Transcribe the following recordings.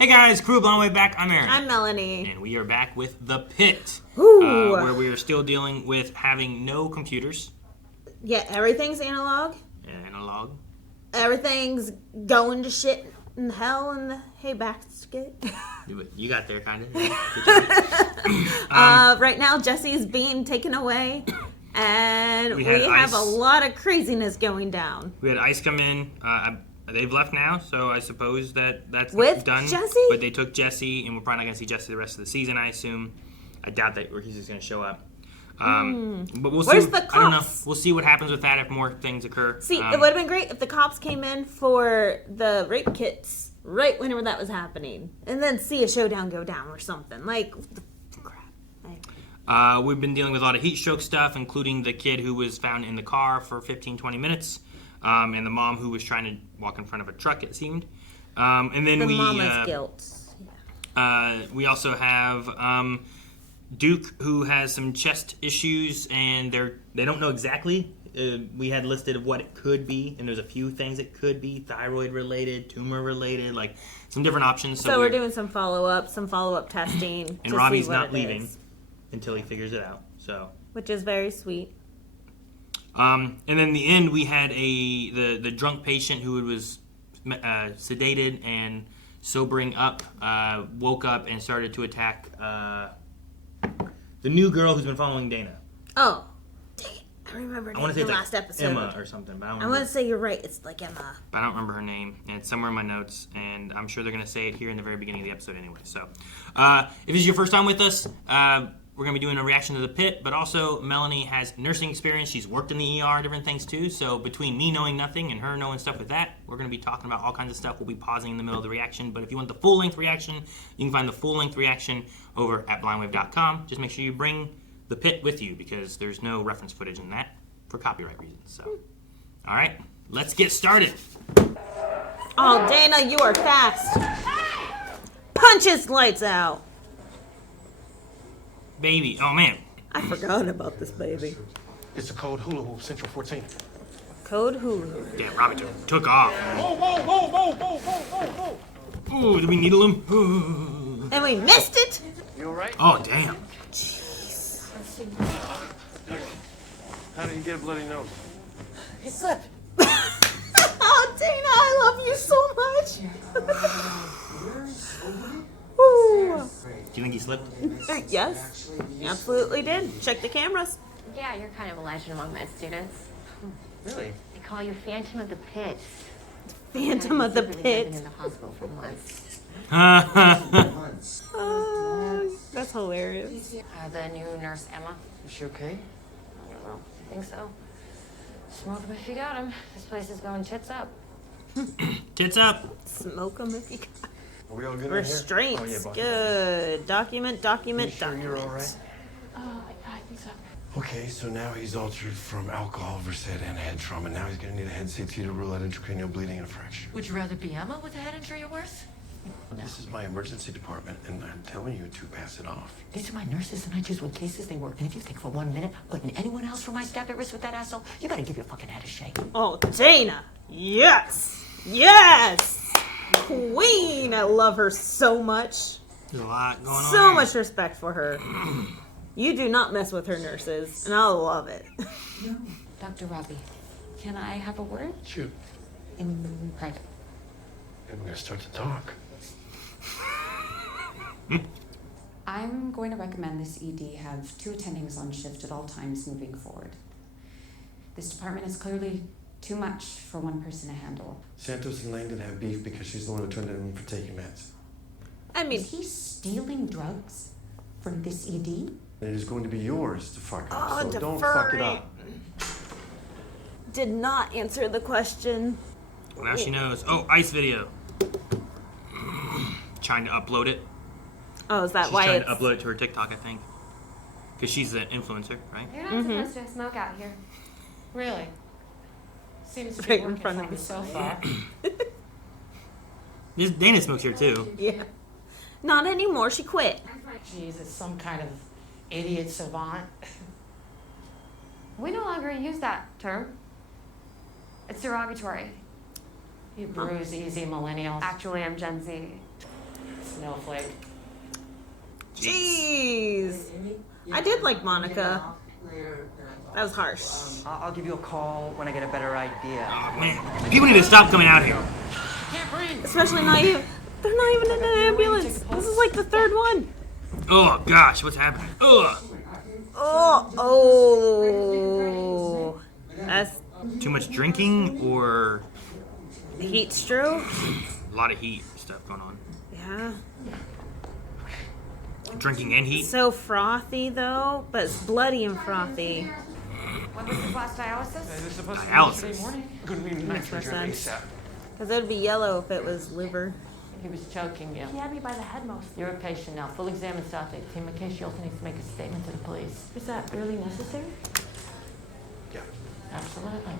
Hey guys, crew blown way back. I'm Aaron. I'm Melanie. And we are back with The Pitt, where we are still dealing with having no computers. Yeah, everything's analog. Analog. Everything's going to shit in hell in the hay basket. You got there, kind of. Right now, Jesse's being taken away, and we have a lot of craziness going down. We had ICE come in. They've left now, so I suppose that's with done. Jesse? But they took Jesse, and we're probably not going to see Jesse the rest of the season, I assume. I doubt that he's just going to show up. But we'll Where's see. the cops? I don't know. We'll see what happens with that if more things occur. See, it would have been great if the cops came in for the rape kits right whenever that was happening, and then see a showdown go down or something. Like, crap. We've been dealing with a lot of heat stroke stuff, including the kid who was found in the car for 15-20 minutes. And the mom who was trying to walk in front of a truck, it seemed. And then mama's guilt. Yeah. We also have Duke, who has some chest issues, and they don't know exactly. We had listed of what it could be, and there's a few things it could be: thyroid related, tumor related, like some different options. So we're doing some follow-up testing. And Robby's not leaving until he figures it out. So, which is very sweet. And then in the end, we had the drunk patient who was sedated and sobering up, woke up and started to attack the new girl who's been following Dana. Oh, dang it. I remember I want to say the last episode. Emma or something, but I don't remember. I want to say you're right. It's like Emma. But I don't remember her name, and it's somewhere in my notes, and I'm sure they're going to say it here in the very beginning of the episode anyway. So if this is your first time with us, we're going to be doing a reaction to The Pitt, but also Melanie has nursing experience. She's worked in the ER, different things too. So between me knowing nothing and her knowing stuff with that, we're going to be talking about all kinds of stuff. We'll be pausing in the middle of the reaction. But if you want the full-length reaction, you can find the full-length reaction over at blindwave.com. Just make sure you bring The Pitt with you because there's no reference footage in that for copyright reasons. So, all right, let's get started. Oh, Dana, you are fast. Punch his lights out. Baby. Oh, man. I forgot about this baby. It's a code hula hoop, Central 14. Code hula hoop. Damn, Robby took off. Ooh, did we needle him? And we missed it? You alright? Oh, damn. Jeez. How did you get a bloody nose? He slipped. Oh, Dana, I love you so much. Ooh. Do you think he slipped? Yes, he absolutely did. Check the cameras. Yeah, you're kind of a legend among my students. Really? They call you Phantom of the Pit. Phantom of the Been Pit. in the hospital for months. That's hilarious. The new nurse, Emma. Is she okay? I don't know. I think so. Smoke him if you got him. This place is going tits up. Tits up. Smoke them if you can. Are we all good in Restraints. here? Oh, yeah, Good. Document. You sure you're all right? Oh, I think so. Okay, so now he's altered from alcohol, versed, and head trauma. Now he's gonna need a head CT to rule out intracranial bleeding and a fracture. Would you rather be Emma with a head injury or worse? This is my emergency department, and I'm telling you to pass it off. These are my nurses, and I choose what cases they work. And if you think for 1 minute putting anyone else from my staff at risk with that asshole, you better give your fucking head a shake. Oh, Dana. Yes. Yes. Queen. I love her so much. There's a lot going on. So much respect for her. You do not mess with her nurses, and I love it. Dr. Robby, can I have a word? Shoot. In private. And we're gonna start to talk. I'm going to recommend this ED have 2 attendings on shift at all times moving forward. This department is clearly too much for one person to handle. Santos and Langdon have beef because she's the one who turned him for taking meds. I mean, Is he stealing drugs from this ED? And it is going to be yours to fuck up, Oh, so don't fuck it deferring. up. did not answer the question. Well, now she knows. Oh, ICE video. Trying to upload it. Oh, is that She's why trying it's... to upload it to her TikTok, I think. Because she's the influencer, right? You're not supposed to smoke out here. Really? Seems to be Right in working front for of me me. so far. Dana smokes here, too. Yeah. Not anymore. She quit. Jeez, it's some kind of idiot savant. We no longer use that term. It's derogatory. You bruise easy millennials. Actually, I'm Gen Z. snowflake. Jeez. I did like Monica. That was harsh. I'll give you a call when I get a better idea. Oh, man. People need to stop coming out here. Especially not even. They're not even in an ambulance. This is like the third one. Oh, gosh. What's happening? Ugh. Oh. That's Too much drinking or heat stroke. a lot of heat stuff going on? Yeah. Drinking and heat? So frothy though, but it's bloody and frothy. When was his last dialysis? Dialysis. Gonna be Makes more sense. ASAP. Because it would be yellow if it was liver. He was choking you. He had me by the head mostly. You're a patient now. Full examine South 18. McKay, she also needs to make a statement to the police. Is that really necessary? Yeah. Absolutely.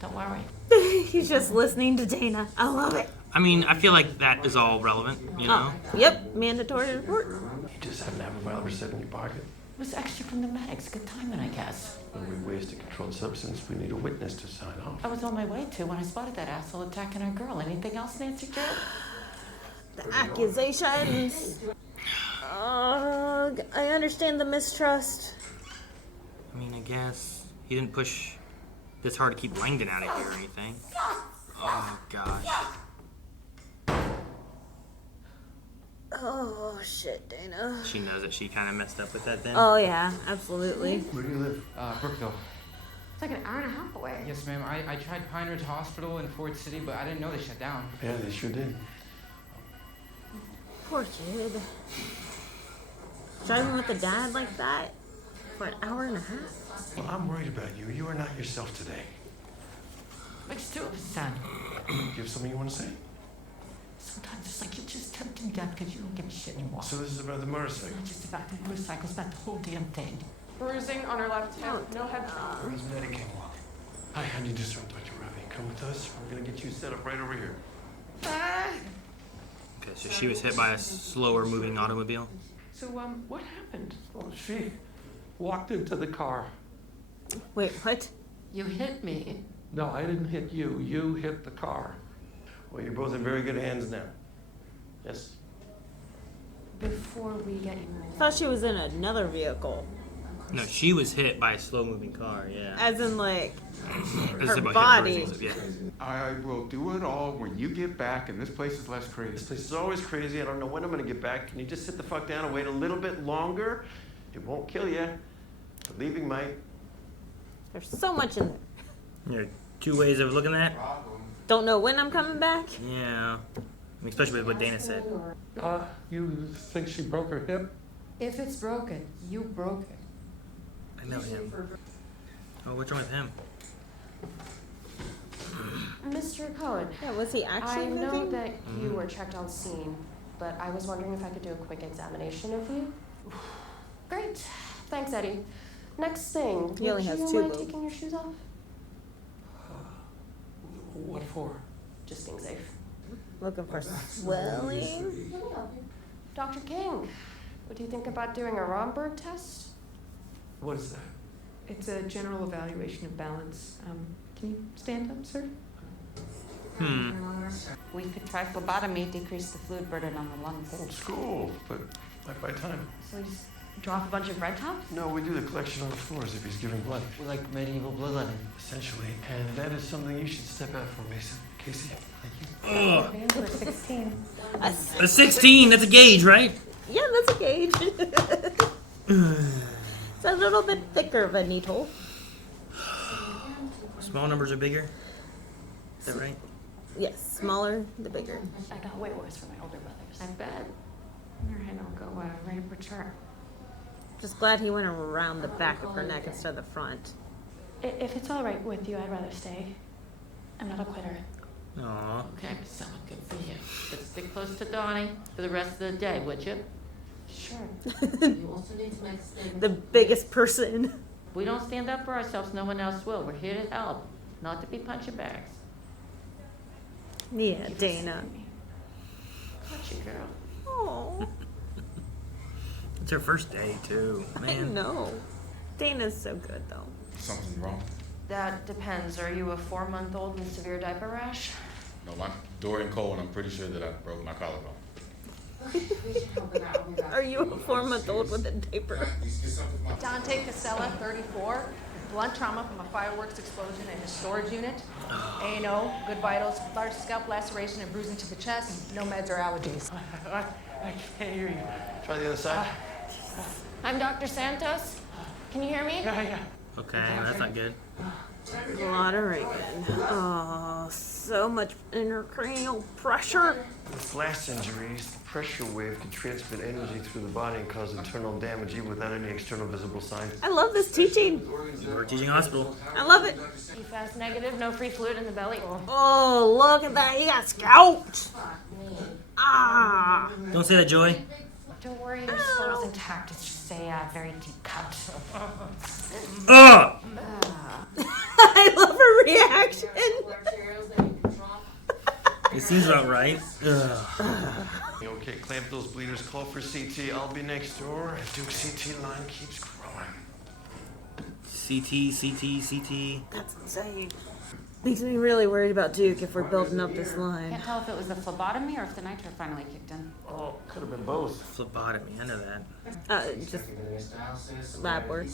Don't worry. He's just listening to Dana. I love it. I mean, I feel like that is all relevant, you know? Yep, mandatory report. You just happen to have a vial reset in your pocket. It was extra from the medics. Good timing, I guess. When we waste a controlled substance, we need a witness to sign off. I was on my way to when I spotted that asshole attacking our girl. Anything else, Nancy Drew? The accusations. I understand the mistrust. I mean, I guess he didn't push this hard to keep Langdon out of here or anything. Oh, gosh. Oh shit, Dana. She knows that she kind of messed up with that then. Oh yeah, absolutely. Where do you live? Brookville. It's like an hour and a half away. Yes, ma'am. I tried Pine Ridge Hospital in Ford City, but I didn't know they shut down. Yeah, they sure did. Poor kid. Driving with a dad like that for an hour and a half. Well, I'm worried about you. You are not yourself today. Makes two of us, son. Do you have something you want to say? Sometimes it's like you're just tempting death because you don't give a shit anymore. So this is about the motorcycle. Not just about the motorcycle, it's about the whole damn thing. Bruising on her left hip, no head trauma. Where's Medicaid walk? Hi, I need to start Dr. Robby. Come with us. We're gonna get you set up right over here. Okay, so she was hit by a slower moving automobile. So, what happened? Well, she walked into the car. Wait, what? You hit me. No, I didn't hit you. You hit the car. Well, you're both in very good hands now. Yes? Before we get I thought she was in another vehicle. No, she was hit by a slow moving car, yeah. As in like This is her about hip body. bruising, yeah. I will do it all when you get back and this place is less This crazy. place is always crazy. I don't know when I'm gonna get back. Can you just sit the fuck down and wait a little bit longer? It won't kill you. But leaving might. There's so much in there. There are two ways of looking at it. Don't know when I'm coming back. Yeah. I mean, especially with what Dana said. You think she broke her hip? If it's broken, you broke it. I know him. Oh, what's wrong with him? Mr. Cohen, Yeah, was he actually I know moving? that you were checked on scene, but I was wondering if I could do a quick examination of you. Great. Thanks, Eddie. Next thing, He only has would two you mind boobs. taking your shoes off? What for? Just being safe. Looking for swelling. Dr. King, what do you think about doing a Romberg test? What is that? It's a general evaluation of balance. Can you stand up, sir? We could try phlebotomy, decrease the fluid burden on the lungs. Old school, but like by time. So we just drop a bunch of red tops? No, we do the collection on the floors if he's giving blood. We're like medieval bloodletting. Essentially. And that is something you should step out for, Mason. Casey, thank you. Ugh. Fans are 16. A 16, that's a gauge, right? Yeah, that's a gauge. It's a little bit thicker of a needle. Small numbers are bigger. Is that right? Yes, smaller the bigger. I got way worse for my older brothers. I bet. Your hand will go right up her chart. Just glad he went around the back of her neck instead of the front. If it's all right with you, I'd rather stay. I'm not a quitter. Aw. Okay, someone good for you. But stick close to Donnie for the rest of the day, would you? Sure. The biggest person. If we don't stand up for ourselves, no one else will. We're here to help, not to be punching bags. Yeah, Dana. Got you, girl. Oh, It's her first day, too. I Man. know. Dana's so good though. Something's wrong. That depends. Are you a 4-month-old with severe diaper rash? No, my during cold, I'm pretty sure that I broke my collarbone. Are you a 4-month-old with a diaper? Dante Casella, 34. Blunt trauma from a fireworks explosion in his storage unit. A&O, good vitals, large scalp laceration and bruising to the chest. No meds or allergies. I can't hear you. Try the other side. I'm Dr. Santos. Can you hear me? Yeah. Okay, that's not good. A lot of Reagan. Oh, so much intracranial pressure. With blast injuries, the pressure wave can transmit energy through the body and cause internal damage even without any external visible signs. I love this teaching. We're teaching hospital. I love it. PFAS negative, no free fluid in the belly. Oh, look at that. He got scalped. Ah. Don't say that, Joy. Don't worry, your skull is intact. It's just a very deep cut. Ugh! I love her reaction. It seems about right. Ugh. Okay, clamp those bleeders, call for CT. I'll be next door. Duke's CT line keeps growing. CT. That's insane. Makes me really worried about Duke if we're building up this line. Can't tell if it was the phlebotomy or if the nitro finally kicked in. Oh, could have been both. Phlebotomy, I know that. Just lab work.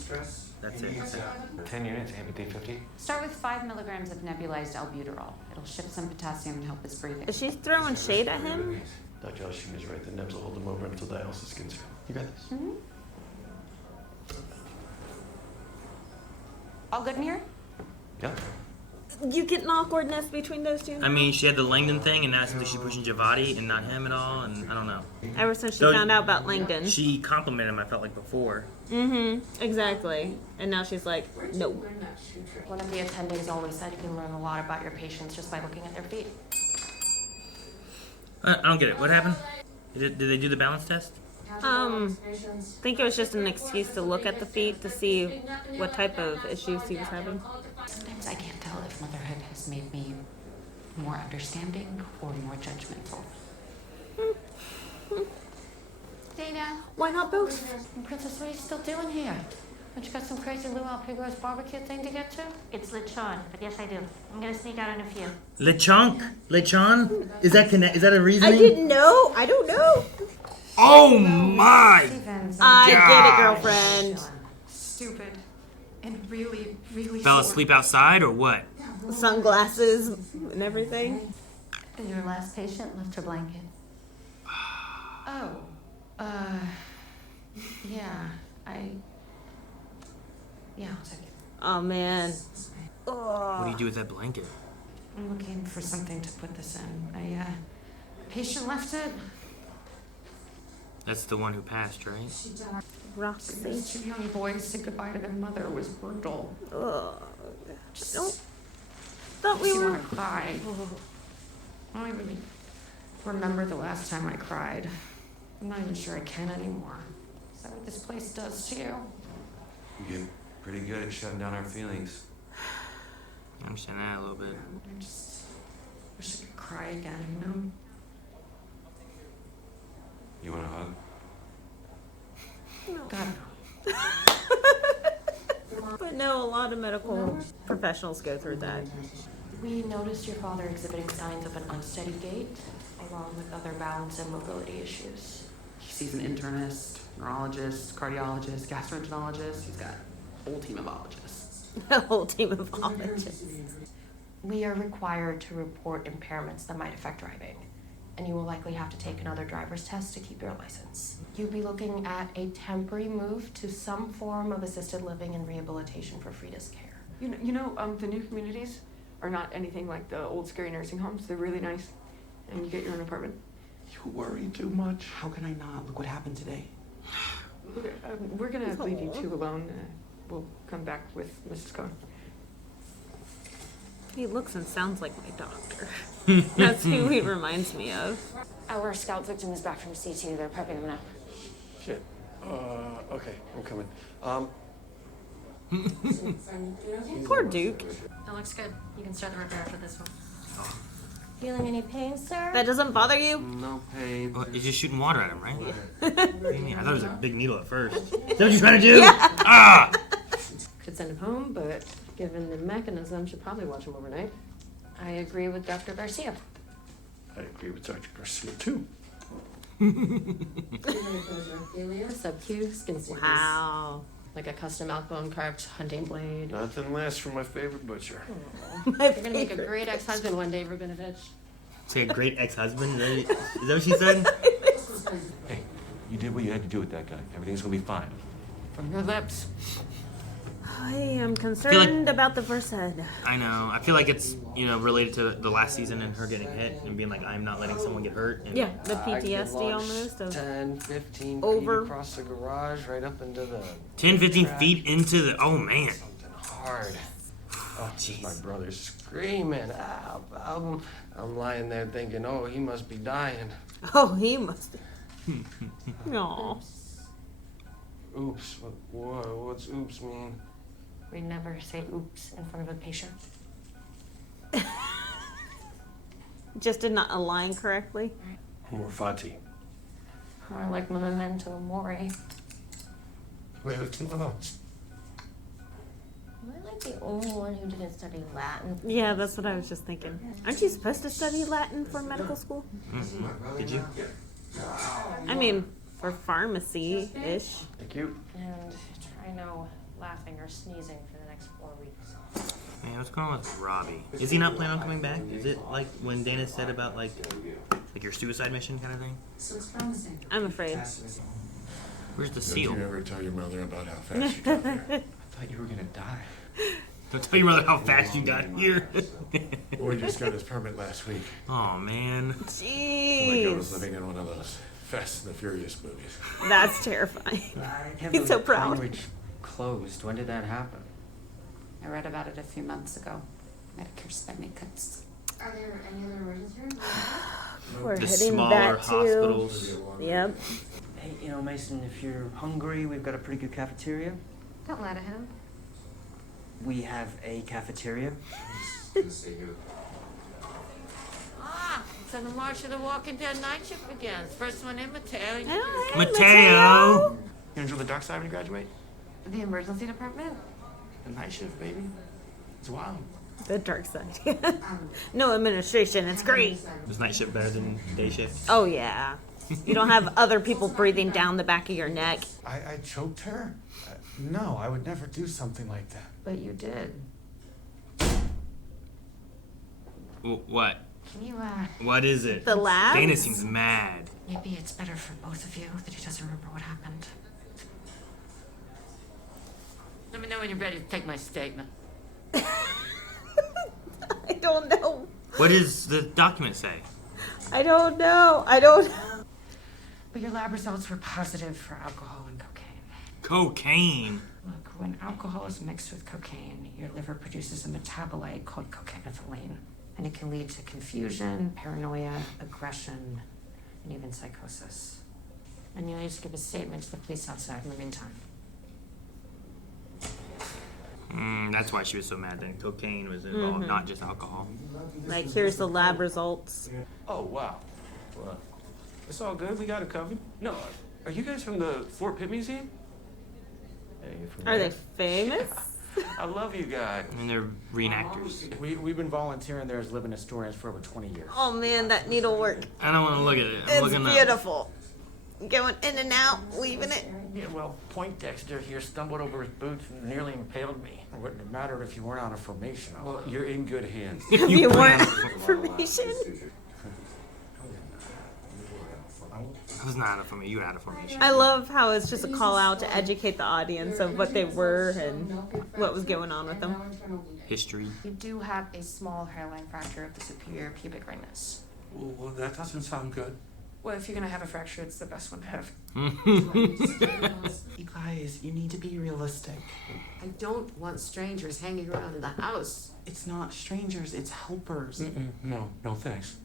That's it. 10 units, amputee 50. Start with 5 milligrams of nebulized albuterol. It'll shift some potassium and help his breathing. Is she throwing shade at him? Dr. Elshing is right. The nebs will hold him over until dialysis gets here. You got this? Mm-hmm. All good in here? Yeah. You get an awkwardness between those two? I mean, she had the Langdon thing, and now it seems like she's pushing Javati and not him at all, and I don't know. Ever since she So, found out about Langdon. She complimented him, I felt like, before. Mm-hmm. Exactly. And now she's like, no. One of the attendings always said you can learn a lot about your patients just by looking at their feet. I don't get it. What happened? Did they do the balance test? I think it was just an excuse to look at the feet to see what type of issues he was having. Sometimes I can't tell if motherhood has made me more understanding or more judgmental. Dana. Why not both? Princess, what are you still doing here? Don't you got some crazy luau pig roast barbecue thing to get to? It's lechon, but yes, I do. I'm gonna sneak out on a few. Lechon? Is that a reasoning? I didn't know. I don't know. Oh my! I get it, girlfriend. Stupid. And really, really Fell sore. asleep outside or what? Sunglasses and everything. Your last patient left her blanket. Oh, yeah, I'll take it. Oh, man. What do you do with that blanket? I'm looking for something to put this in. Patient left it. That's the one who passed, right? Roxy. Those 2 young boys said goodbye to their mother was brutal. Nope. Thought we were. I cried. I don't even remember the last time I cried. I'm not even sure I can anymore. Is that what this place does to you? We get pretty good at shutting down our feelings. I understand that a little bit. I just wish I could cry again, you know? You want a hug? God, But no, a lot of medical professionals go through that. We noticed your father exhibiting signs of an unsteady gait, along with other balance and mobility issues. He sees an internist, neurologist, cardiologist, gastroenterologist. He's got a whole team of ologists. A whole team of ologists. We are required to report impairments that might affect driving, and you will likely have to take another driver's test to keep your license. You'll be looking at a temporary move to some form of assisted living and rehabilitation for Frida's care. The new communities are not anything like the old scary nursing homes. They're really nice, and you get your own apartment. You worry too much. How can I not? Look what happened today. Okay, we're gonna leave you two alone. We'll come back with Mrs. Cohen. He looks and sounds like my doctor. That's who he reminds me of. Our scout victim is back from CT. They're prepping him now. Shit. Okay, I'm coming. Poor Duke. That looks good. You can start the repair for this one. Feeling any pain, sir? That doesn't bother you? No pain. Well, you're just shooting water at him, right? What do you mean? I thought it was a big needle at first. Is that what you're trying to do? Yeah. Ah! Could send him home, but given the mechanism, should probably watch him overnight. I agree with Dr. Garcia. I agree with Dr. Garcia, too. Sub-Q skin staples. Wow. Like a custom outbone carved hunting blade. Nothing less from my favorite butcher. You're gonna make a great ex-husband one day, Rabinovich. Say a great ex-husband? Is that what she said? Hey, you did what you had to do with that guy. Everything's gonna be fine. From your lips. I am concerned about the Versed. I know. I feel like it's, related to the last season and her getting hit and being like, I'm not letting someone get hurt. And Yeah, the I could PTSD launch almost of 10, 15 over. feet across the garage, right up into the 10, 15 track. feet into the... Oh, man. Something hard. Oh, jeez. My brother's screaming. I'm lying there thinking, oh, he must be dying. Oh, he must. No. Oops. What's oops mean? We never say oops in front of a patient. Just did not align correctly. More fati. More like memento mori. Wait, no. Am I like the only one who didn't study Latin? Yeah, that's what I was just thinking. Aren't you supposed to study Latin for medical school? Mm-hmm. Did you? I mean, for pharmacy-ish. Thank you. And try no laughing or sneezing for the next 4 weeks. Man, what's going on with Robby? Is he not planning on coming back? Is it like when Dana said about like your suicide mission kind of thing? I'm afraid. Where's the Don't seal? you ever tell your mother about how fast you got there? I thought you were gonna die. Don't tell your mother how fast you got here. Boy just got his permit last week. Oh man. Like I was Jeez. living in one of those Fast and the Furious movies. That's terrifying. He's so proud. Language closed. When did that happen? I read about it a few months ago. Medicare spending cuts. Are there any other emergencies? We're The heading smaller back to. hospitals. Yep. Hey, Mason, if you're hungry, we've got a pretty good cafeteria. Don't lie to him. We have a cafeteria. So the March of the Walking Dead night shift begins. First one in, Mateo. Mateo. You enjoy the dark side when you graduate? The emergency department? The night shift, baby. It's wild. The dark side. No administration. It's great. Was night shift better than day shift? Oh, yeah. You don't have other people breathing down the back of your neck. I choked her? No, I would never do something like that. But you did. What? Can you, What is it? The lab? Dana seems mad. maybe it's better for both of you that he doesn't remember what happened. Let me know when you're ready to take my statement. I don't know. What does the document say? I don't know. I don't. But your lab results were positive for alcohol and cocaine. Cocaine. Look, when alcohol is mixed with cocaine, your liver produces a metabolite called cocainethylene. And it can lead to confusion, paranoia, aggression, and even psychosis. And you'll need to give a statement to the police outside in the meantime. That's why she was so mad then. Cocaine was involved, Mhm. not just alcohol. Like, here's the lab results. Oh, wow. Well, it's all good. We got it covered. No, are you guys from the Fort Pitt Museum? Yeah, you're from Are there. they famous? I love you guys. And they're reenactors. We've been volunteering there as living historians for over 20 years. Oh man, that needlework. I don't want to look at it. I'm It's looking beautiful. Going in and out, weaving it. Yeah, well, Poindexter here stumbled over his boots and nearly impaled me. It wouldn't have mattered if you weren't on a formation. Well, you're in good hands. If you weren't formation. I was not out of formation. You were out of formation. I love how it's just a call out to educate the audience of what they were and what was going on with them. History. You do have a small hairline fracture of the superior pubic ringmus. Well, that doesn't sound good. Well, if you're gonna have a fracture, it's the best one to have. You guys, you need to be realistic. I don't want strangers hanging around in the house. It's not strangers, it's helpers. No, thanks.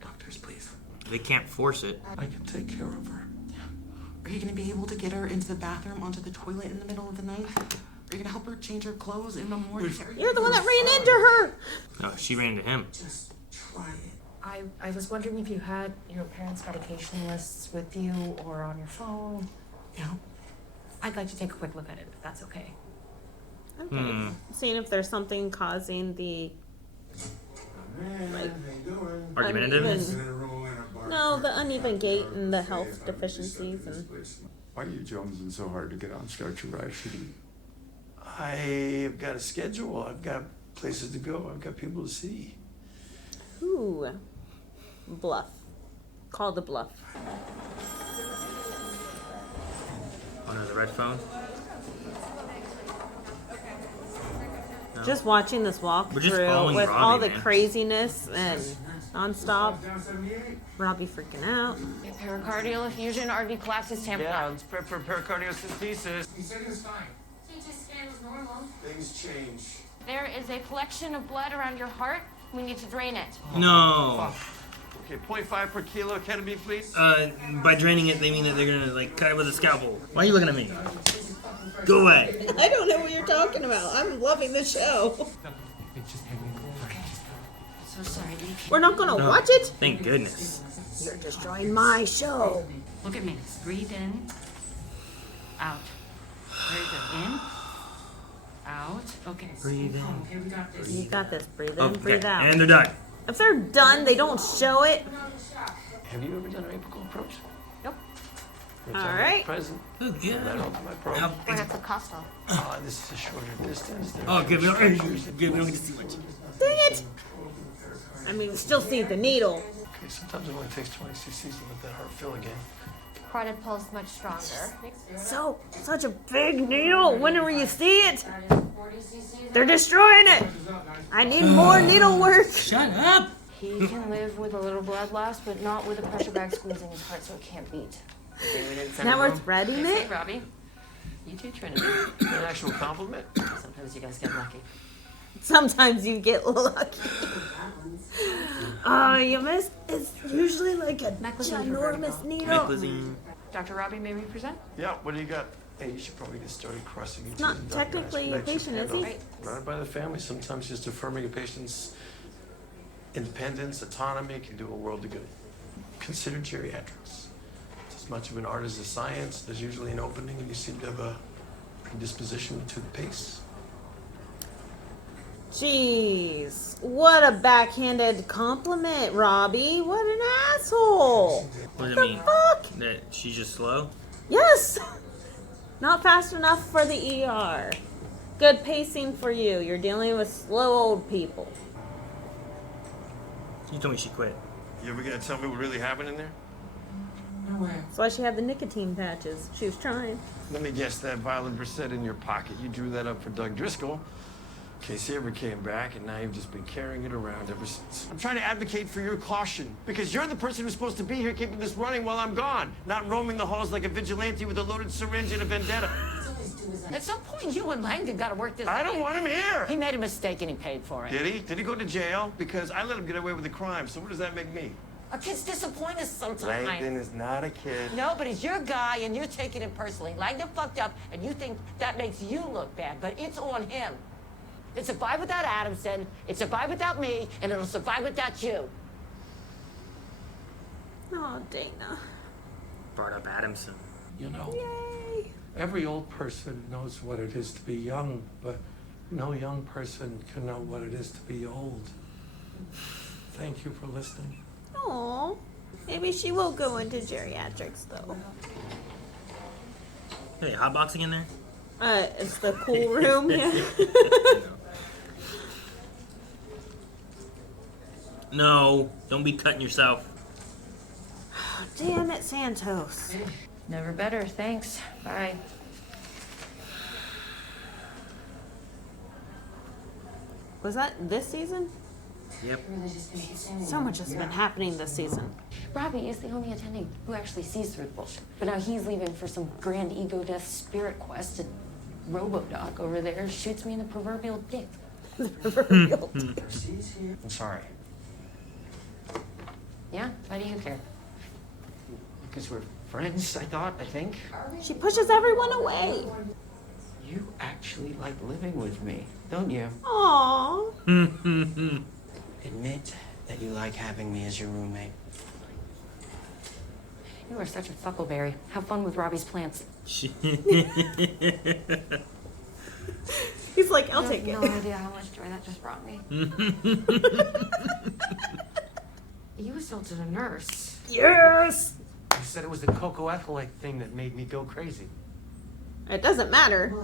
Doctors, please. They can't force it. I can take care of her. Are you gonna be able to get her into the bathroom, onto the toilet in the middle of the night? Are you gonna help her change her clothes in the morning? You're the one that ran into her. No, she ran into him. Just try it. I was wondering if you had your parents' medication lists with you or on your phone. Yeah. I'd like to take a quick look at it, if that's okay. Okay. Seeing if there's something causing the Argumentativeness? No, the uneven gait and the health deficiencies and. Why are you jonesing so hard to get on Structure Ride City? I've got a schedule. I've got places to go. I've got people to see. Ooh. Bluff. Call the bluff. Oh no, the red phone. No. Just watching this walk We're just through following with Robby, all the man. craziness and nonstop. Robby freaking out. Pericardial effusion, RV collapses, tamper. Yeah, let's prep for pericardiocentesis. He said he was fine. CT scan was normal. Things change. There is a collection of blood around your heart. We need to drain it. No. Okay, 0.5 per kilo ketamine, please. By draining it, they mean that they're gonna like cut it with a scalpel. Why are you looking at me? Go away. I don't know what you're talking about. I'm loving the show. So sorry. We're not gonna No. watch it? Thank goodness. You're destroying my show. Look at me. Breathe in. Out. Very good. In. Out. Okay. Breathe in. Okay, we got this. You got this. Breathe in, Okay, breathe out. and they're done. If they're done, they don't show it. Have you ever done an apical approach? Nope. It's All on right. Present. Oh, good. That off my probe. Now, We're at the Costa. This is a shorter distance. There Oh, are good. We shorter structures. don't get to see much. Dang it! I mean, we still see the needle. Okay, sometimes it only takes 20 cc's to let that heart fill again. Carotid pulse much stronger. So, such a big needle. Whenever you see it, they're destroying it. I need more needle work. Shut up. He can live with a little blood loss, but not with a pressure bag squeezing his heart so it can't beat. Now we're threading Hey, it. Robby. You too, Trinity. An actual compliment? Sometimes you guys get lucky. Sometimes you get lucky. You missed. It's usually like a ginormous needle. Meclizine. Dr. Robby, may we present? Yeah, what do you got? Hey, you should probably get started crossing your Not T's and dotting your I's. technically a Night shift patient, is he? handoff. Run it by the family. Sometimes just affirming a patient's independence, autonomy can do a world of good. Consider geriatrics. It's as much of an art as a science. There's usually an opening, and you seem to have a predisposition to the pace. Jeez, what a backhanded compliment, Robby. What an asshole. What does it The mean? fuck? That she's just slow? Yes. Not fast enough for the ER. Good pacing for you. You're dealing with slow old people. You told me she quit. You ever gonna tell me what really happened in there? That's why she had the nicotine patches. She was trying. Let me guess, that violent Brissett in your pocket, you drew that up for Doug Driscoll in case he ever came back, and now you've just been carrying it around ever since. I'm trying to advocate for your caution, because you're the person who's supposed to be here keeping this running while I'm gone, not roaming the halls like a vigilante with a loaded syringe and a vendetta. At some point, you and Langdon got to work this. I don't want him here. He made a mistake and he paid for it. Did he? Did he go to jail? Because I let him get away with the crime, so what does that make me? A kid's disappointed sometimes. Langdon is not a kid. No, but he's your guy and you're taking it personally. Langdon fucked up and you think that makes you look bad, but it's on him. It survived without Adamson, it survived without me, and it'll survive without you. Oh, Dana. Brought up Adamson. You know, Yay. every old person knows what it is to be young, but no young person can know what it is to be old. Thank you for listening. Aw. Maybe she will go into geriatrics, though. Hey, hotboxing in there? It's the cool room, yeah. No, don't be cutting yourself. Damn it, Santos. Never better, thanks. Bye. Was that this season? Yep. So much has been happening this season. Robby is the only attending who actually sees through the bullshit. But now he's leaving for some grand ego death spirit quest, and RoboDoc over there shoots me in the proverbial dick. The proverbial dick. I'm sorry. Yeah? Why do you care? Because we're friends, I think. She pushes everyone away. You actually like living with me, don't you? Aww. Admit that you like having me as your roommate. You are such a fuckleberry. Have fun with Robby's plants. He's like, I'll take it. No idea how much joy that just brought me. You assaulted a nurse. Yes! You said it was the cocoa-ethylate thing that made me go crazy. It doesn't matter.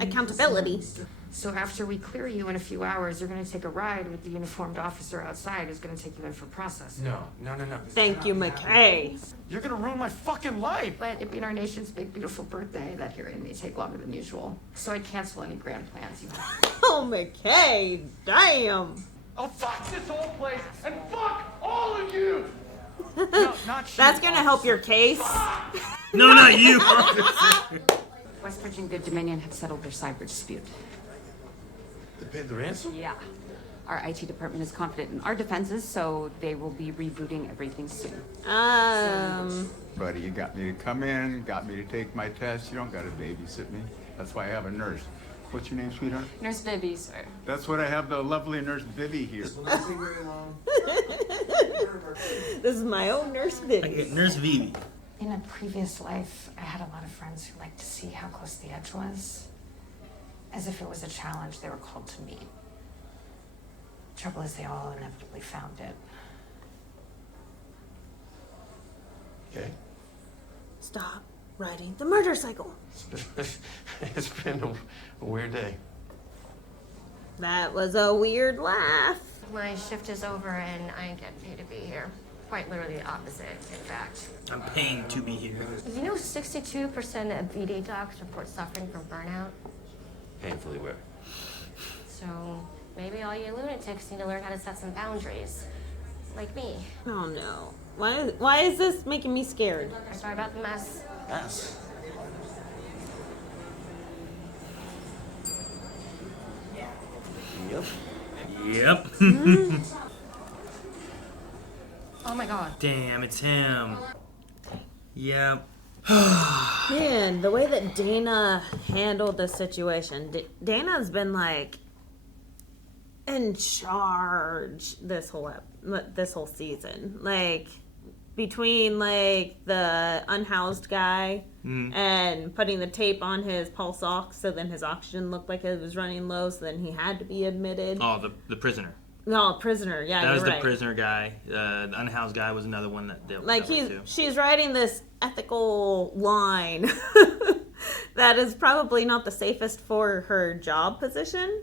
Accountability. So after we clear you in a few hours, you're going to take a ride with the uniformed officer outside who's going to take you in for processing. No. Thank you, McKay. You're gonna ruin my fucking life. But it being our nation's big, beautiful birthday, that hearing may take longer than usual. So I'd cancel any grand plans you have. Oh, McKay. Damn. Oh, fuck this whole place and fuck all of you. No, not you. That's gonna help your case. No, not you. Westbridge and Good Dominion have settled their cyber dispute. They paid the ransom? Yeah. Our IT department is confident in our defenses, so they will be rebooting everything soon. Buddy, you got me to come in, got me to take my test. You don't got to babysit me. That's why I have a nurse. What's your name, sweetheart? Nurse Vivi, sir. That's what I have, the lovely Nurse Vivi here. This is my own Nurse Vivi. Nurse Vivi. In a previous life, I had a lot of friends who liked to see how close the edge was. As if it was a challenge they were called to meet. Trouble is, they all inevitably found it. Okay. Stop riding the murder cycle. It's been a weird day. That was a weird laugh. My shift is over and I get paid to be here. Quite literally the opposite, in fact. I'm paying to be here. Did you know 62% of VD docs report suffering from burnout? Painfully aware. So maybe all you lunatics need to learn how to set some boundaries. Like me. Oh no. Why is this making me scared? Sorry about the mess. Yes. Yep. Oh my god. Damn, it's him. Yep. Man, the way that Dana handled the situation. Dana's been like in charge this whole season. Like between like the unhoused guy and putting the tape on his pulse ox, so then his oxygen looked like it was running low, so then he had to be admitted. Oh, the prisoner. No, prisoner. Yeah, that was you're the right. prisoner guy. The unhoused guy was another one that Like too. she's writing this ethical line that is probably not the safest for her job position,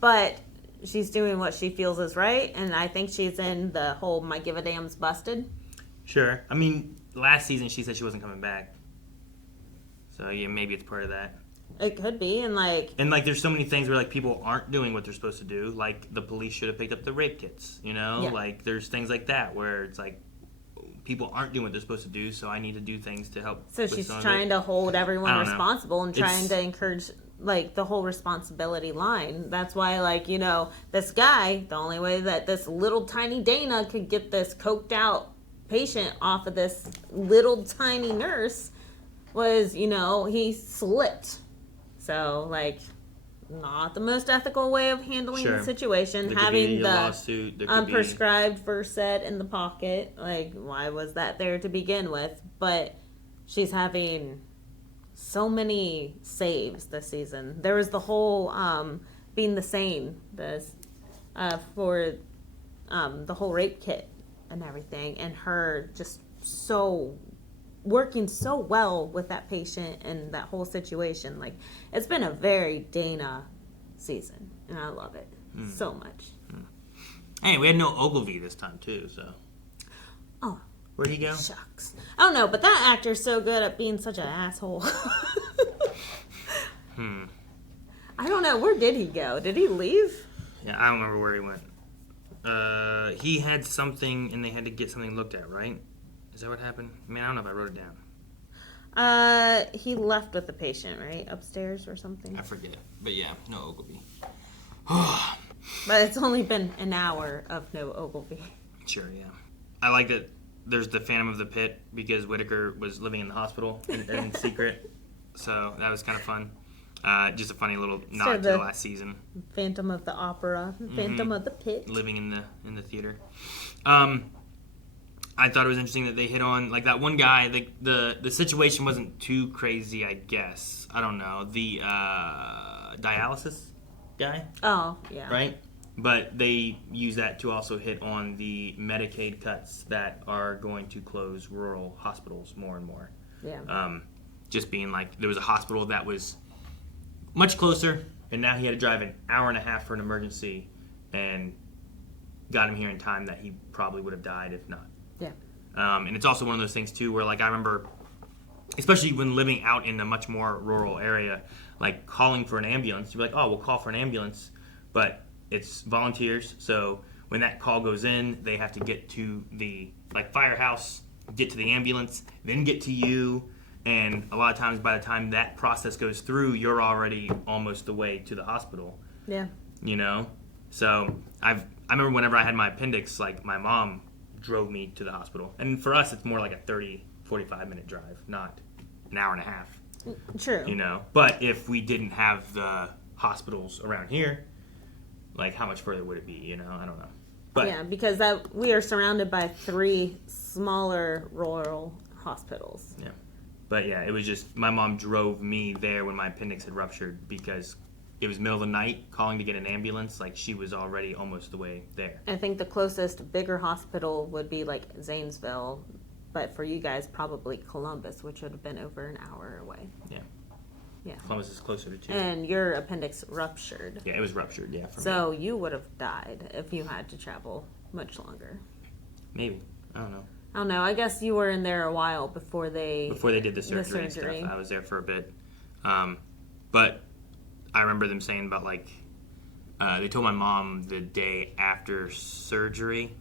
but she's doing what she feels is right, and I think she's in the whole "my give a damn's busted." Sure. I mean, last season she said she wasn't coming back, so yeah, maybe it's part of that. It could be, and there's so many things where like people aren't doing what they're supposed to do. Like the police should have picked up the rape kits, you know. Yeah. Like there's things like that where it's like people aren't doing what they're supposed to do, so I need to do things to help. So she's trying to hold everyone responsible and trying to encourage like the whole responsibility line. That's why, like, you know, this guy, the only way that this little tiny Dana could get this coked out patient off of this little tiny nurse was, you know, he slipped. So, like, not the most ethical way of handling the situation. Having the lawsuit, unprescribed Versed in the pocket. Like, why was that there to begin with? But she's having so many saves this season. There was the whole being the sane for the whole rape kit and everything. And her just working so well with that patient and that whole situation. Like, it's been a very Dana season, and I love it so much. Hey, we had no Ogilvie this time too, so. Oh, where'd he go? Shucks. I don't know, but that actor's so good at being such an asshole. I don't know, where did he go? Did he leave? Yeah, I don't remember where he went. He had something, and they had to get something looked at, right? Is that what happened? I mean, I don't know if I wrote it down. He left with the patient, right? Upstairs or something? I forget. But yeah, no Ogilvie. But it's only been an hour of no Ogilvie. Sure, yeah. I like that there's the Phantom of the Pit because Whitaker was living in the hospital in secret. So that was kind of fun. Just a funny little nod to the last season. Phantom of the Opera. Phantom of the Pit. Living in the theater. I thought it was interesting that they hit on, like, that one guy, the situation wasn't too crazy, I guess. I don't know. The dialysis guy? Oh, yeah. Right? but they use that to also hit on the Medicaid cuts that are going to close rural hospitals more and more. Yeah. Just being like, there was a hospital that was much closer, and now he had to drive an hour and a half for an emergency, and got him here in time that he probably would have died if not. Yeah. And it's also one of those things too where, like, I remember, especially when living out in a much more rural area, like calling for an ambulance, you're like, oh, we'll call for an ambulance, but it's volunteers, so when that call goes in, they have to get to the firehouse, get to the ambulance, then get to you, and a lot of times by the time that process goes through, you're already almost the way to the hospital. Yeah. You know? So I remember whenever I had my appendix, like, my mom drove me to the hospital, and for us it's more like a 30-45 minute drive, not an hour and a half. True. You know? But if we didn't have the hospitals around here, like, how much further would it be? You know, I don't know. But yeah, because we are surrounded by 3 smaller rural hospitals. Yeah, but yeah, it was just my mom drove me there when my appendix had ruptured because it was middle of the night. Calling to get an ambulance, like, she was already almost the way there. I think the closest bigger hospital would be like Zanesville, but for you guys probably Columbus, which would have been over an hour away. Yeah. Yeah. Columbus is closer to 2. And your appendix ruptured. Yeah, it was ruptured, yeah. So you would have died if you had to travel much longer. Maybe. I don't know. I don't know. I guess you were in there a while before they did the surgery and stuff. I was there for a bit. But I remember them saying about, like, they told my mom the day after surgery,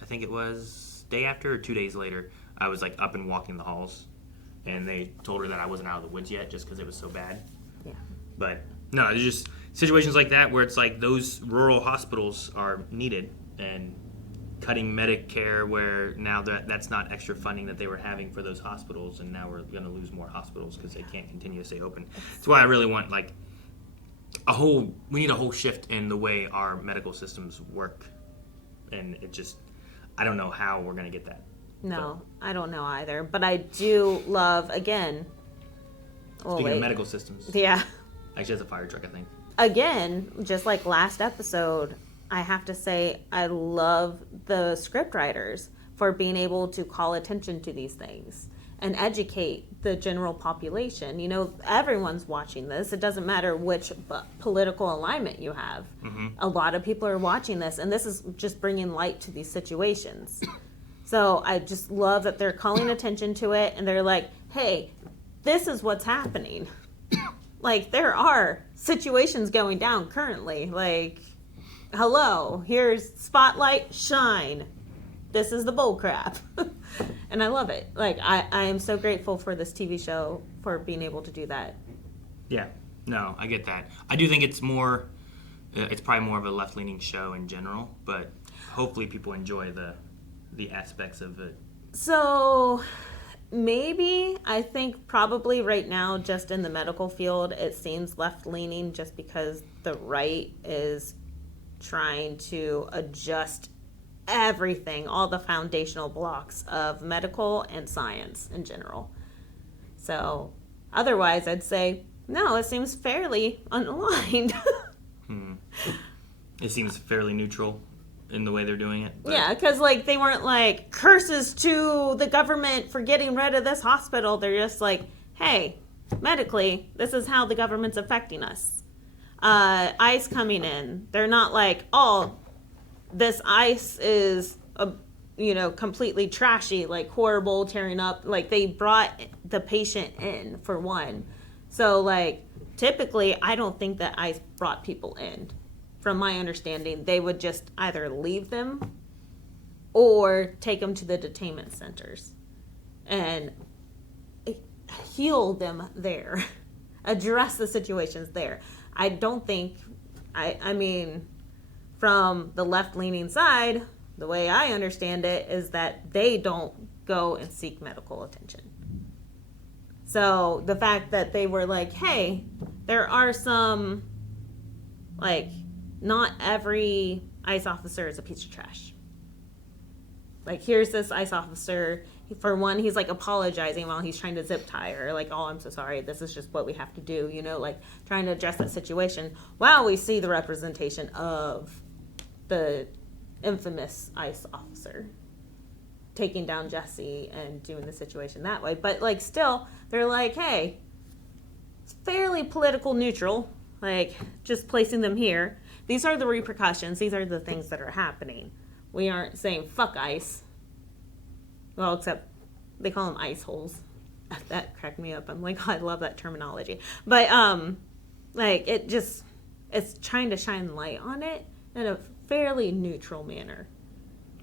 I think it was, day after or 2 days later, I was, like, up and walking the halls. And they told her that I wasn't out of the woods yet just because it was so bad. Yeah. But no, there's just situations like that where it's like those rural hospitals are needed, and cutting Medicare where now that's not extra funding that they were having for those hospitals, and now we're going to lose more hospitals because they can't continue to stay open. That's why I really want, like, we need a whole shift in the way our medical systems work. And it just, I don't know how we're going to get that. No, I don't know either. But I do love, again... Speaking of medical systems. Yeah. Actually, that's a fire truck, I think. Again, just like last episode, I have to say I love the scriptwriters for being able to call attention to these things and educate the general population. You know, everyone's watching this. It doesn't matter which political alignment you have. Mm-hmm. A lot of people are watching this, and this is just bringing light to these situations. So I just love that they're calling attention to it, and they're like, hey, this is what's happening. Like, there are situations going down currently. Like, hello, here's spotlight, shine. This is the bull crap. And I love it. Like, I am so grateful for this TV show for being able to do that. Yeah, no, I get that. I do think it's probably more of a left-leaning show in general, but hopefully people enjoy the aspects of it. So maybe, I think probably right now, just in the medical field, it seems left-leaning just because the right is trying to adjust everything, all the foundational blocks of medical and science in general. So otherwise, I'd say, no, it seems fairly unaligned. It seems fairly neutral in the way they're doing it. But. Yeah, because, like, they weren't like, curses to the government for getting rid of this hospital. They're just like, hey, medically, this is how the government's affecting us. ICE coming in. They're not like, oh, this ICE is, completely trashy, like horrible, tearing up. Like, they brought the patient in, for one. So, like, typically, I don't think that ICE brought people in. From my understanding, they would just either leave them or take them to the detainment centers and heal them there, address the situations there. I don't think, I mean, from the left-leaning side, the way I understand it is that they don't go and seek medical attention. So the fact that they were like, hey, there are some, like, not every ICE officer is a piece of trash. Like, here's this ICE officer. For one, he's, like, apologizing while he's trying to zip tie her. Like, oh, I'm so sorry. This is just what we have to do, like, trying to address that situation while we see the representation of the infamous ICE officer taking down Jesse and doing the situation that way. But like, still, they're like, hey, it's fairly political neutral, like just placing them here. These are the repercussions. These are the things that are happening. We aren't saying fuck ICE. Well, except they call them ice holes. That cracked me up. I'm like, I love that terminology. But like, it's trying to shine light on it in a fairly neutral manner.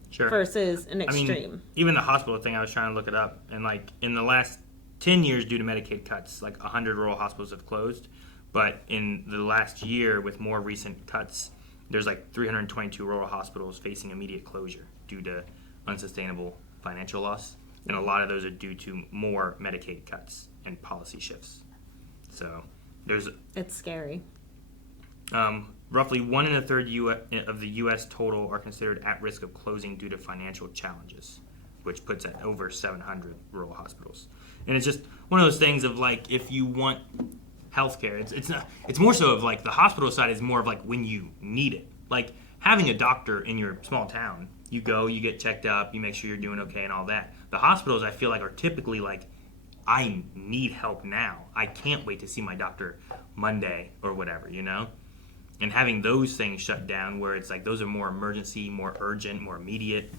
Sure. Versus an extreme. I mean, even the hospital thing, I was trying to look it up, and like in the last 10 years due to Medicaid cuts, like 100 rural hospitals have closed. But in the last year, with more recent cuts, there's like 322 rural hospitals facing immediate closure due to unsustainable financial loss. And a lot of those are due to more Medicaid cuts and policy shifts. So it's scary. Roughly 1 1/3 of the U.S. total are considered at risk of closing due to financial challenges, which puts at over 700 rural hospitals. And it's just one of those things of like, if you want healthcare, it's more so of like the hospital side is more of like when you need it. Like having a doctor in your small town, you go, you get checked up, you make sure you're doing okay and all that. The hospitals, I feel like, are typically like, I need help now. I can't wait to see my doctor Monday or whatever, you know? And having those things shut down where it's like those are more emergency, more urgent, more immediate,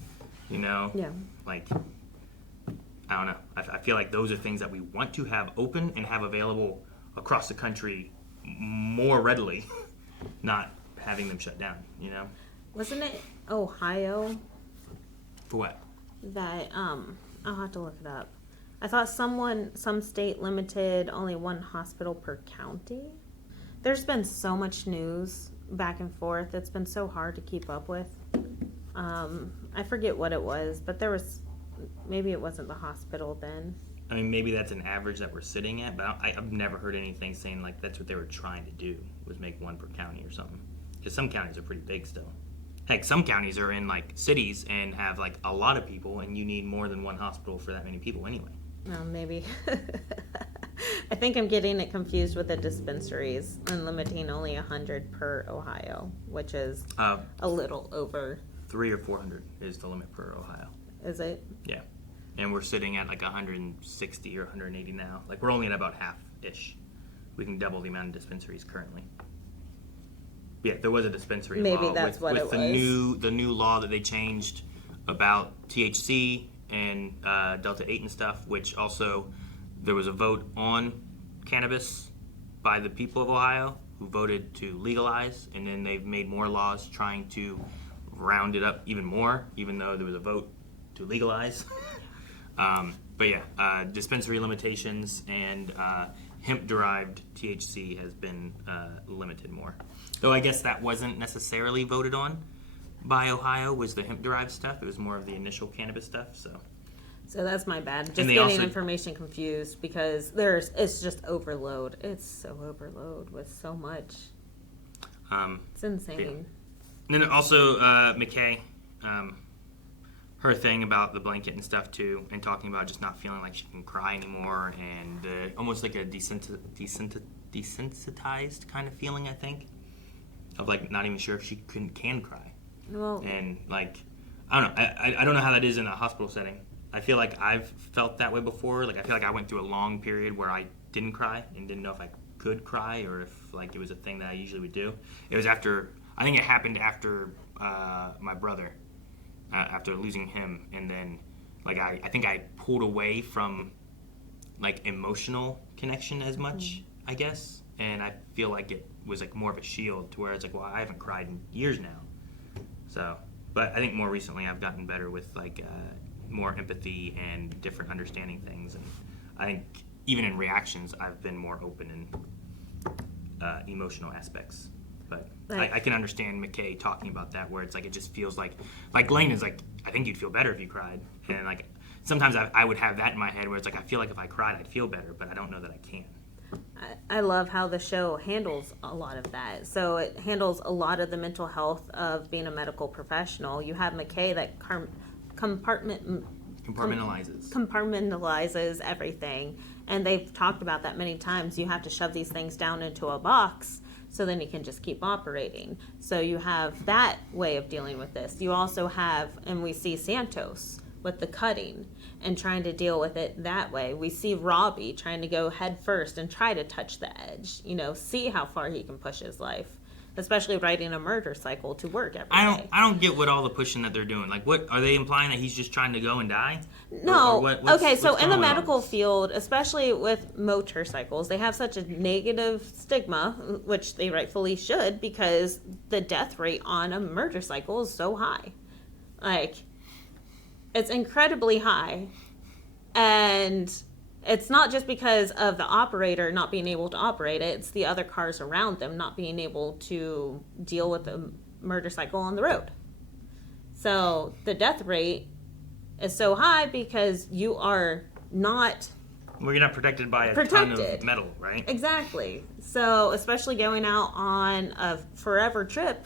you know? Yeah. Like, I don't know. I feel like those are things that we want to have open and have available across the country more readily, not having them shut down, you know? Wasn't it Ohio? For what? That, I'll have to look it up. I thought some state limited only one hospital per county. There's been so much news back and forth. It's been so hard to keep up with. I forget what it was, but maybe it wasn't the hospital then. I mean, maybe that's an average that we're sitting at, but I've never heard anything saying like that's what they were trying to do, was make one per county or something. Because some counties are pretty big still. Heck, some counties are in like cities and have like a lot of people, and you need more than one hospital for that many people anyway. Maybe. I think I'm getting it confused with the dispensaries and limiting only 100 per Ohio, which is a little over. 300 or 400 is the limit per Ohio. Is it? Yeah. And we're sitting at like 160 or 180 now. Like we're only at about half-ish. We can double the amount of dispensaries currently. Yeah, there was a dispensary Maybe law that's what with it was. the new law that they changed about THC and Delta 8 and stuff, which also there was a vote on cannabis by the people of Ohio who voted to legalize, and then they've made more laws trying to round it up even more, even though there was a vote to legalize. But yeah, dispensary limitations and hemp-derived THC has been limited more. Though I guess that wasn't necessarily voted on by Ohio, was the hemp-derived stuff. It was more of the initial cannabis stuff, so. So that's my bad. Just getting information confused because it's just overload. It's so overload with so much. It's insane. And then also McKay, her thing about the blanket and stuff too, and talking about just not feeling like she can cry anymore, and almost like a desensitized kind of feeling, I think, of like not even sure if she can cry. Well, and like I don't know, I don't know how that is in a hospital setting. I feel like I've felt that way before. Like I feel like I went through a long period where I didn't cry and didn't know if I could cry or if like it was a thing that I usually would do. It was after, I think it happened after my brother, after losing him, and then like I think I pulled away from like emotional connection as much, I guess, and I feel like it was like more of a shield to where it's like, well, I haven't cried in years now. So, but I think more recently I've gotten better with like more empathy and different understanding things, and I think even in reactions I've been more open in emotional aspects. But I can understand McKay talking about that, where it's like it just feels like Lane is like, I think you'd feel better if you cried, and like sometimes I would have that in my head where it's like I feel like if I cried I'd feel better, but I don't know that I can. I love how the show handles a lot of that. So it handles a lot of the mental health of being a medical professional. You have McKay that compartmentalizes everything, and they've talked about that many times. You have to shove these things down into a box so then he can just keep operating. So you have that way of dealing with this. You also have, and we see Santos with the cutting and trying to deal with it that way. We see Robby trying to go head first and try to touch the edge, see how far he can push his life, especially riding a murder cycle to work every day. I don't get what all the pushing that they're doing. Like, what are they implying, that he's just trying to go and die? No. Okay, so in the medical on? field, especially with motorcycles, they have such a negative stigma, which they rightfully should, because the death rate on a motorcycle is so high. Like, it's incredibly high. And it's not just because of the operator not being able to operate it, it's the other cars around them not being able to deal with the motorcycle on the road. So the death rate is so high because you are not... Well, you're not protected by a ton of metal, right? Exactly. So especially going out on a forever trip,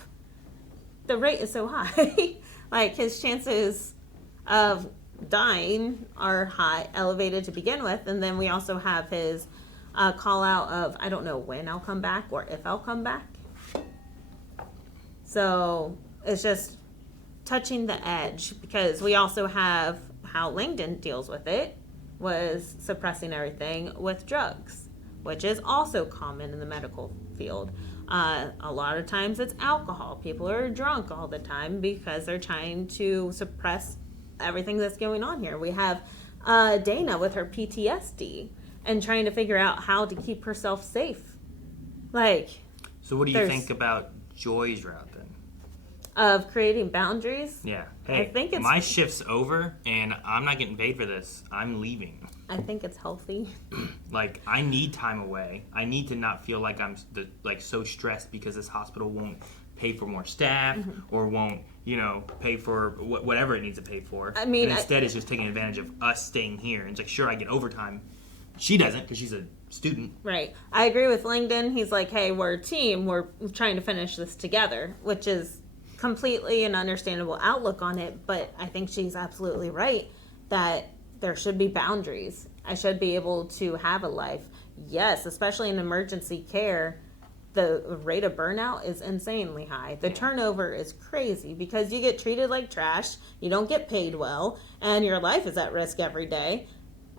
the rate is so high. Like, his chances of dying are high, elevated to begin with, and then we also have his call out of, I don't know when I'll come back or if I'll come back. So it's just touching the edge, because we also have how Langdon deals with it, was suppressing everything with drugs, which is also common in the medical field. A lot of times it's alcohol. People are drunk all the time because they're trying to suppress everything that's going on here. We have Dana with her PTSD and trying to figure out how to keep herself safe. Like, so what do you think about Joy's route then? Of creating boundaries? Yeah. Hey, I think my shift's over and I'm not getting paid for this. I'm leaving. I think it's healthy. Like, I need time away. I need to not feel like I'm so stressed because this hospital won't pay for more staff or won't, pay for whatever it needs to pay for. I mean, and instead it's just taking advantage of us staying here. And it's like, sure, I get overtime. She doesn't, because she's a student. Right. I agree with Langdon. He's like, hey, we're a team. We're trying to finish this together, which is completely an understandable outlook on it. But I think she's absolutely right that there should be boundaries. I should be able to have a life. Yes, especially in emergency care, the rate of burnout is insanely high. The turnover is crazy because you get treated like trash, you don't get paid well, and your life is at risk every day.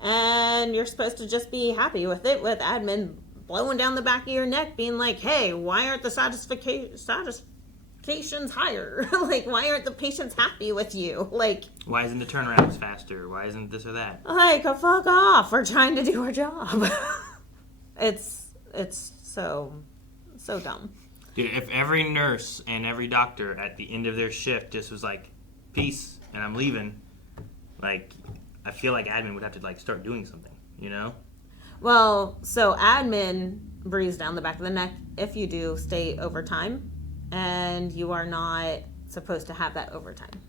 And you're supposed to just be happy with it, with admin blowing down the back of your neck, being like, hey, why aren't the satisfactions higher? Like, why aren't the patients happy with you? Like, why isn't the turnarounds faster? Why isn't this or that? Like, fuck off. We're trying to do our job. It's so dumb. Dude, if every nurse and every doctor at the end of their shift just was like, peace, and I'm leaving, like, I feel like admin would have to, start doing something, Well, so admin breathes down the back of the neck if you do stay overtime, and you are not supposed to have that overtime.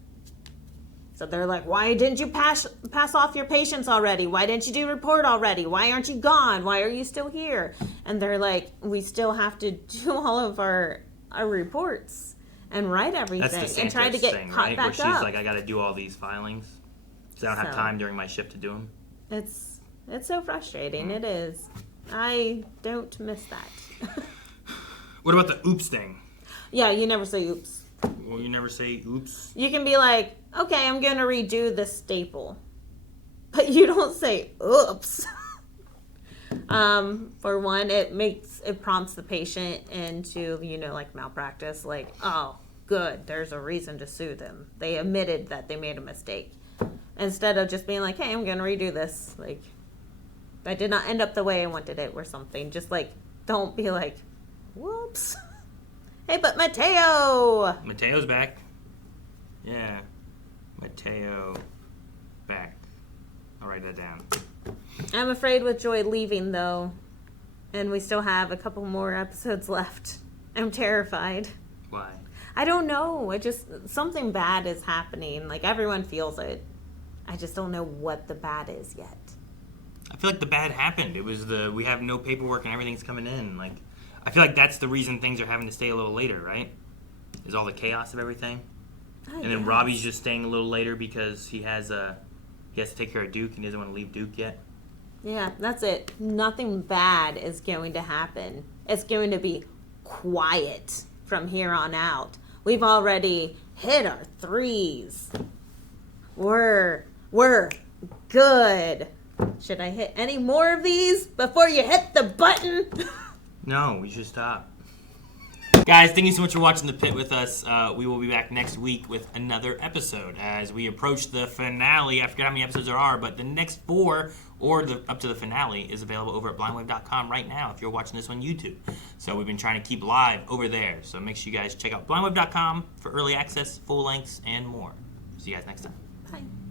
So they're like, why didn't you pass off your patients already? Why didn't you do report already? Why aren't you gone? Why are you still here? And they're like, we still have to do all of our reports and write everything. That's the and try to get thing, caught right? back Where she's up. like, I got to do all these filings, so I don't have time during my shift to do them. It's so frustrating. It is. I don't miss that. What about the oops thing? Yeah, you never say oops. Well, you never say oops. You can be like, okay, I'm going to redo this staple. But you don't say oops. For one, it prompts the patient into, malpractice. Like, oh, good, there's a reason to sue them. They admitted that they made a mistake. Instead of just being like, hey, I'm going to redo this. Like, that did not end up the way I wanted it or something. Just, don't be like, whoops. Hey, but Mateo's back. Yeah. Mateo back. I'll write that down. I'm afraid with Joy leaving, though, and we still have a couple more episodes left, I'm terrified. Why? I don't know. Something bad is happening. Like, everyone feels it. I just don't know what the bad is yet. I feel like the bad happened. It was we have no paperwork and everything's coming in. Like, I feel like that's the reason things are having to stay a little later, right? Is all the chaos of everything. And then Robby's just staying a little later because he has to take care of Duke and he doesn't want to leave Duke yet. Yeah, that's it. Nothing bad is going to happen. It's going to be quiet from here on out. We've already hit our 3s. We're good. Should I hit any more of these before you hit the button? No, we should stop. Guys, thank you so much for watching The Pit with us. We will be back next week with another episode as we approach the finale. I forget how many episodes there are, but the next 4 or up to the finale is available over at blindwave.com right now if you're watching this on YouTube. So we've been trying to keep live over there. So make sure you guys check out blindwave.com for early access, full lengths, and more. See you guys next time. Bye.